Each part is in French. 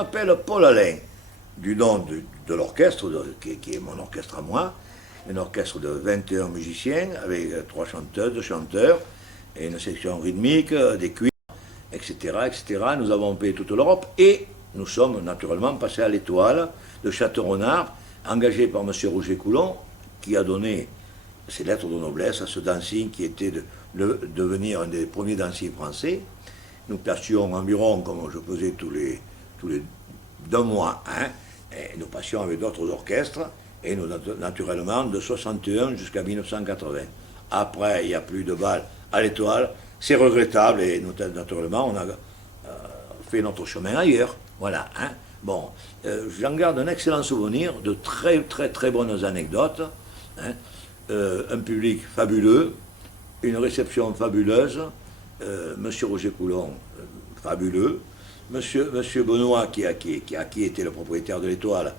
m'appelle Paul Alain, du nom de l'orchestre, qui est mon orchestre à moi, un orchestre de 21 musiciens, avec 3 chanteuses, 2 chanteurs, et une section rythmique, des cuivres, etc., etc. Nous avons payé toute l'Europe, et nous sommes naturellement passés à l'Étoile de Château-Renard, engagé par M. Roger Coulon, qui a donné ses lettres de noblesse à ce dancing qui était de devenir un des premiers danciers français. Nous passions environ, comme je faisais tous les 2 mois, et nous passions avec d'autres orchestres, et nous, naturellement, de 61 jusqu'à 1980. Après, il n'y a plus de bal à l'Étoile, c'est regrettable, et nous, naturellement, on a fait notre chemin ailleurs. Voilà. Bon, j'en garde un excellent souvenir, de très très très bonnes anecdotes, un public fabuleux, une réception fabuleuse, Monsieur Roger Coulon, fabuleux, Monsieur Benoît, qui était le propriétaire de l'Étoile,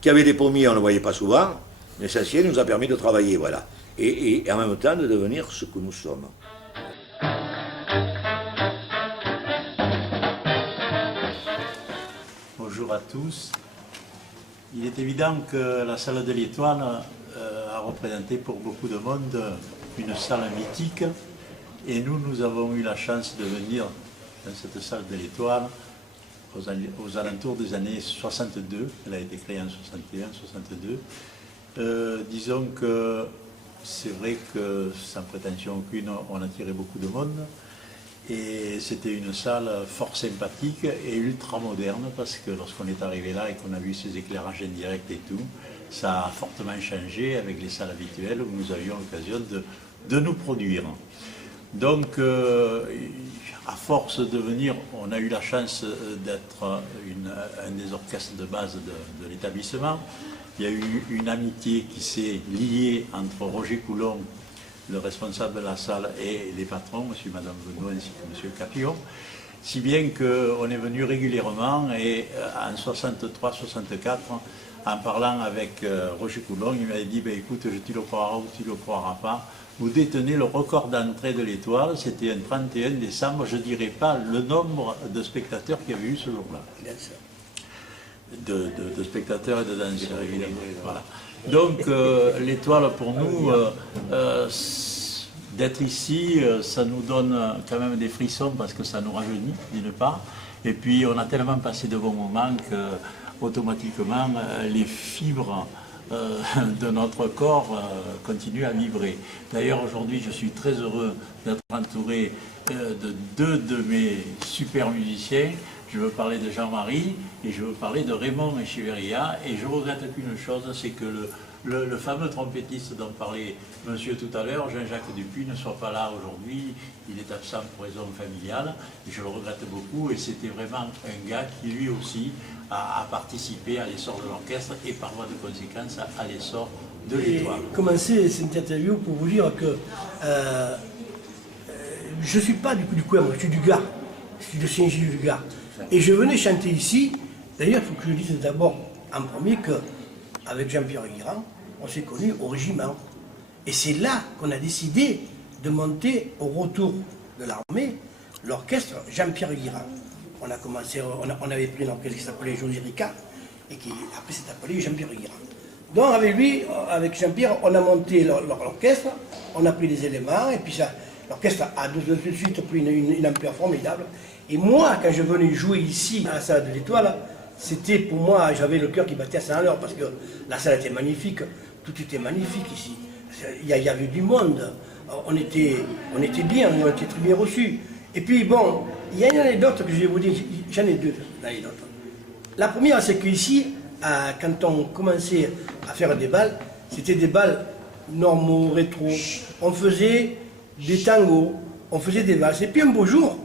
qui avait des pommiers, on ne le voyait pas souvent, l'essentiel nous a permis de travailler, voilà, et en même temps de devenir ce que nous sommes. Bonjour à tous. Il est évident que la salle de l'Étoile a représenté pour beaucoup de monde une salle mythique, et nous avons eu la chance de venir dans cette salle de l'Étoile aux alentours des années 62, elle a été créée en 61, 62. Disons que c'est vrai que, sans prétention aucune, on a tiré beaucoup de monde, et c'était une salle fort sympathique et ultra moderne, parce que lorsqu'on est arrivé là et qu'on a vu ces éclairages indirects et tout, ça a fortement changé avec les salles habituelles où nous avions l'occasion de nous produire. Donc, à force de venir, on a eu la chance d'être un des orchestres de base de l'établissement. Il y a eu une amitié qui s'est liée entre Roger Coulon, le responsable de la salle, et les patrons, M. et Mme Benoît ainsi que M. Capillon, si bien qu'on est venu régulièrement, et en 63-64, en parlant avec Roger Coulon, il m'avait dit, écoute, tu le croiras ou tu ne le croiras pas, vous détenez le record d'entrée de l'Étoile, c'était un 31 décembre, je ne dirais pas le nombre de spectateurs qu'il y avait eu ce jour-là. De spectateurs et de danseurs, évidemment. Voilà. Donc, l'Étoile, pour nous, d'être ici, ça nous donne quand même des frissons, parce que ça nous rajeunit, d'une part. Et puis, on a tellement passé de bons moments que, automatiquement, les fibres de notre corps continue à vibrer. D'ailleurs, aujourd'hui, je suis très heureux d'être entouré de 2 de mes super musiciens. Je veux parler de Jean-Marie et je veux parler de Raymond Echeverria. Et je regrette qu'une chose, c'est que le fameux trompettiste dont parlait monsieur tout à l'heure, Jean-Jacques Dupuis, ne soit pas là aujourd'hui. Il est absent pour raison familiale. Et je le regrette beaucoup. Et c'était vraiment un gars qui, lui aussi, a participé à l'essor de l'orchestre et par voie de conséquence à l'essor de l'Étoile. J'ai commencé cette interview pour vous dire que je ne suis pas du coin, moi je suis du Gard, je suis de Saint-Gilles du Gard. Et je venais chanter ici, d'ailleurs il faut que je dise d'abord en premier qu'avec Jean-Pierre Guirand, on s'est connus au régiment. Et c'est là qu'on a décidé de monter au retour de l'armée l'orchestre Jean-Pierre Guirand. On a commencé, on avait pris un orchestre qui s'appelait José Ricard et qui après s'est appelé Jean-Pierre Guirand. Donc avec lui, avec Jean-Pierre, on a monté l'orchestre, on a pris des éléments et puis l'orchestre a de suite pris une ampleur formidable. Et moi, quand je venais jouer ici à la salle de l'Étoile, c'était pour moi, j'avais le cœur qui battait à 100 à l'heure parce que la salle était magnifique, tout était magnifique ici. Il y avait du monde, on était bien, on était très bien reçus. Et puis bon, il y a une anecdote que je vais vous dire, j'en ai 2 anecdotes. La première, c'est qu'ici, quand on commençait à faire des bals, c'était des bals normaux, rétro. On faisait des tangos, on faisait des valses. Et puis un beau jour,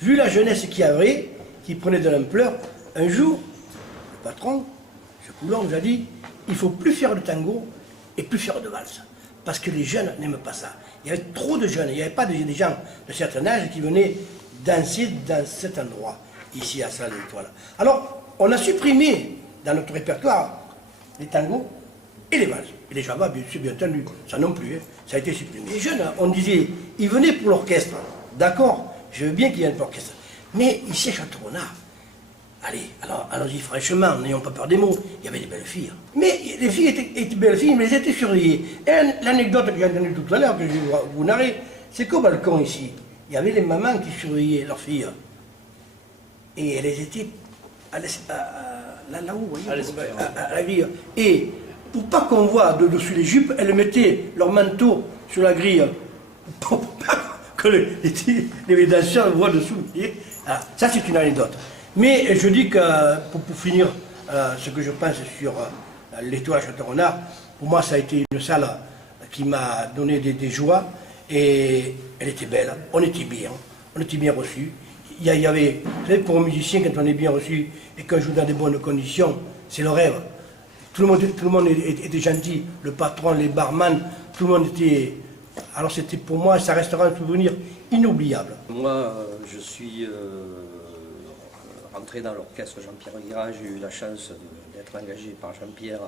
vu la jeunesse qu'il y avait, qui prenait de l'ampleur, un jour, le patron, M. Coulon, nous a dit, il ne faut plus faire de tango et plus faire de valse. Parce que les jeunes n'aiment pas ça. Il y avait trop de jeunes, il n'y avait pas des gens de certain âge qui venaient danser dans cet endroit, ici à Salle de l'Étoile. Alors, on a supprimé dans notre répertoire les tangos et les valses. Et les javas, bien entendu, ça non plus, ça a été supprimé. Les jeunes, on disait, ils venaient pour l'orchestre. D'accord, je veux bien qu'ils viennent pour l'orchestre. Mais ici à Château-Renard, allez, alors allons-y franchement, n'ayons pas peur des mots, il y avait des belles filles. Mais les filles étaient belles filles, mais elles étaient surveillées. Et l'anecdote que j'ai entendue tout à l'heure, que je vais vous narrer, c'est qu'au balcon ici, il y avait les mamans qui surveillaient leurs filles. Et elles étaient là-haut, vous voyez, à la grille. Et pour pas qu'on voit de dessus les jupes, elles mettaient leur manteau sur la grille. Pour pas que les danseurs voient dessous. Alors, ça, c'est une anecdote. Mais je dis que, pour finir, ce que je pense sur l'Étoile Château-Renard, pour moi, ça a été une salle qui m'a donné des joies. Et elle était belle, on était bien reçus. Il y avait, vous savez, pour un musicien, quand on est bien reçu et qu'on joue dans de bonnes conditions, c'est le rêve. Tout le monde était gentil, le patron, les barman, tout le monde était... Alors c'était pour moi, ça restera un souvenir inoubliable. Moi, je suis rentré dans l'orchestre Jean-Pierre Guirat. J'ai eu la chance d'être engagé par Jean-Pierre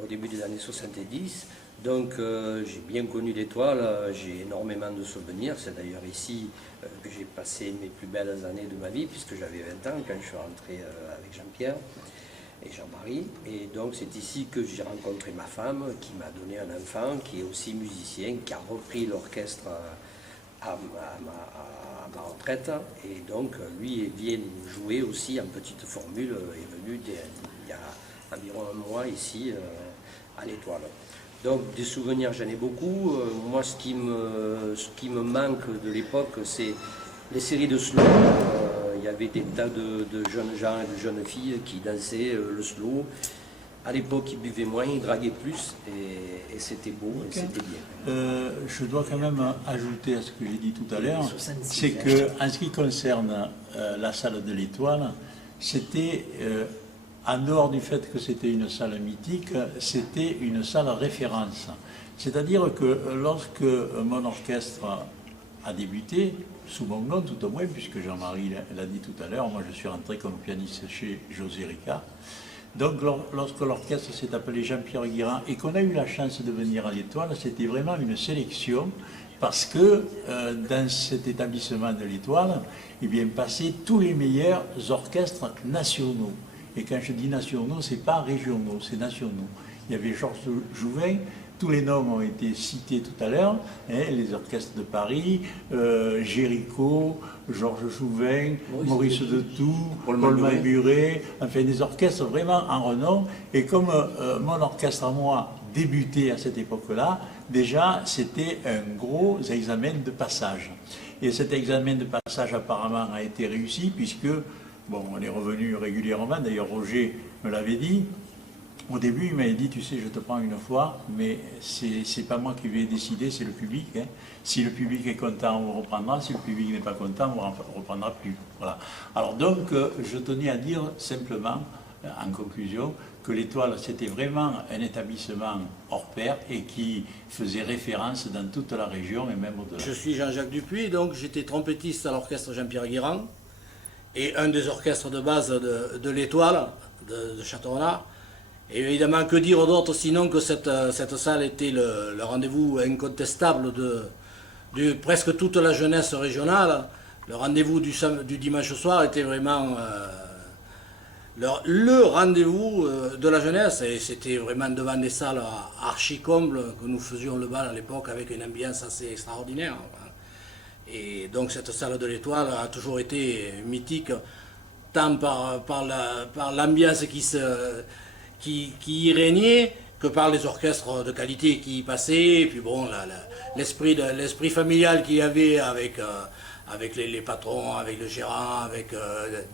au début des années 70. Donc j'ai bien connu l'Étoile, j'ai énormément de souvenirs. C'est d'ailleurs ici que j'ai passé mes plus belles années de ma vie, puisque j'avais 20 ans quand je suis rentré avec Jean-Pierre et Jean-Marie. Et donc c'est ici que j'ai rencontré ma femme, qui m'a donné un enfant, qui est aussi musicien, qui a repris l'orchestre à ma retraite. Et donc lui vient jouer aussi en petite formule, est venu il y a environ un mois ici à l'Étoile. Donc des souvenirs, j'en ai beaucoup. Moi, ce qui me manque de l'époque, c'est les séries de slow. Il y avait des tas de jeunes gens et de jeunes filles qui dansaient le slow. À l'époque, ils buvaient moins, ils draguaient plus, et c'était beau, et c'était bien. Je dois quand même ajouter à ce que j'ai dit tout à l'heure, c'est que en ce qui concerne la salle de l'Étoile, c'était... en dehors du fait que c'était une salle mythique, c'était une salle référence. C'est-à-dire que lorsque mon orchestre a débuté, sous mon nom tout au moins, puisque Jean-Marie l'a dit tout à l'heure, moi je suis rentré comme pianiste chez José Ricard. Donc lorsque l'orchestre s'est appelé Jean-Pierre Guirat et qu'on a eu la chance de venir à l'Étoile, c'était vraiment une sélection, parce que dans cet établissement de l'Étoile, eh bien, passaient tous les meilleurs orchestres nationaux. Et quand je dis nationaux, ce n'est pas régionaux, c'est nationaux. Il y avait Georges Jouvin, tous les noms ont été cités tout à l'heure, hein, les orchestres de Paris, Géricault, Georges Jouvin, Maurice de Toux, Paul Malburet, enfin des orchestres vraiment en renom. Et comme mon orchestre à moi débutait à cette époque-là, déjà c'était un gros examen de passage. Et cet examen de passage apparemment a été réussi puisque bon, on est revenu régulièrement, d'ailleurs Roger me l'avait dit. Au début, il m'avait dit, tu sais, je te prends une fois, mais c'est pas moi qui vais décider, c'est le public. Hein. Si le public est content, on reprendra. Si le public n'est pas content, on ne reprendra plus. Voilà. Alors donc, je tenais à dire simplement, en conclusion, que l'Étoile, c'était vraiment un établissement hors pair et qui faisait référence dans toute la région et même au-delà. Je suis Jean-Jacques Dupuis, donc j'étais trompettiste à l'orchestre Jean-Pierre Guirat et un des orchestres de base de l'Étoile de Château-Renard. Et évidemment, que dire d'autre sinon que cette salle était le rendez-vous incontestable de presque toute la jeunesse régionale. Le rendez-vous du dimanche soir était vraiment le rendez-vous de la jeunesse. Et c'était vraiment devant des salles archi-combles que nous faisions le bal à l'époque avec une ambiance assez extraordinaire. Et donc cette salle de l'Étoile a toujours été mythique, tant par l'ambiance qui y régnait, que par les orchestres de qualité qui y passaient, et puis bon, l'esprit familial qu'il y avait avec les patrons, avec le gérant, avec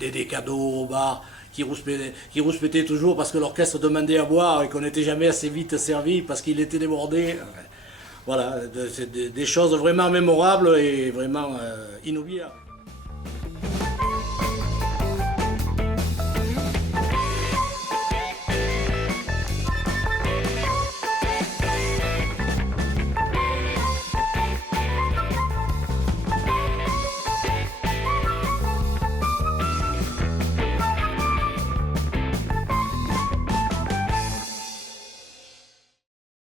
des cadeaux au bar, qui rouspétaient toujours parce que l'orchestre demandait à boire et qu'on n'était jamais assez vite servi parce qu'il était débordé. Voilà, c'est des choses vraiment mémorables et vraiment inoubliables.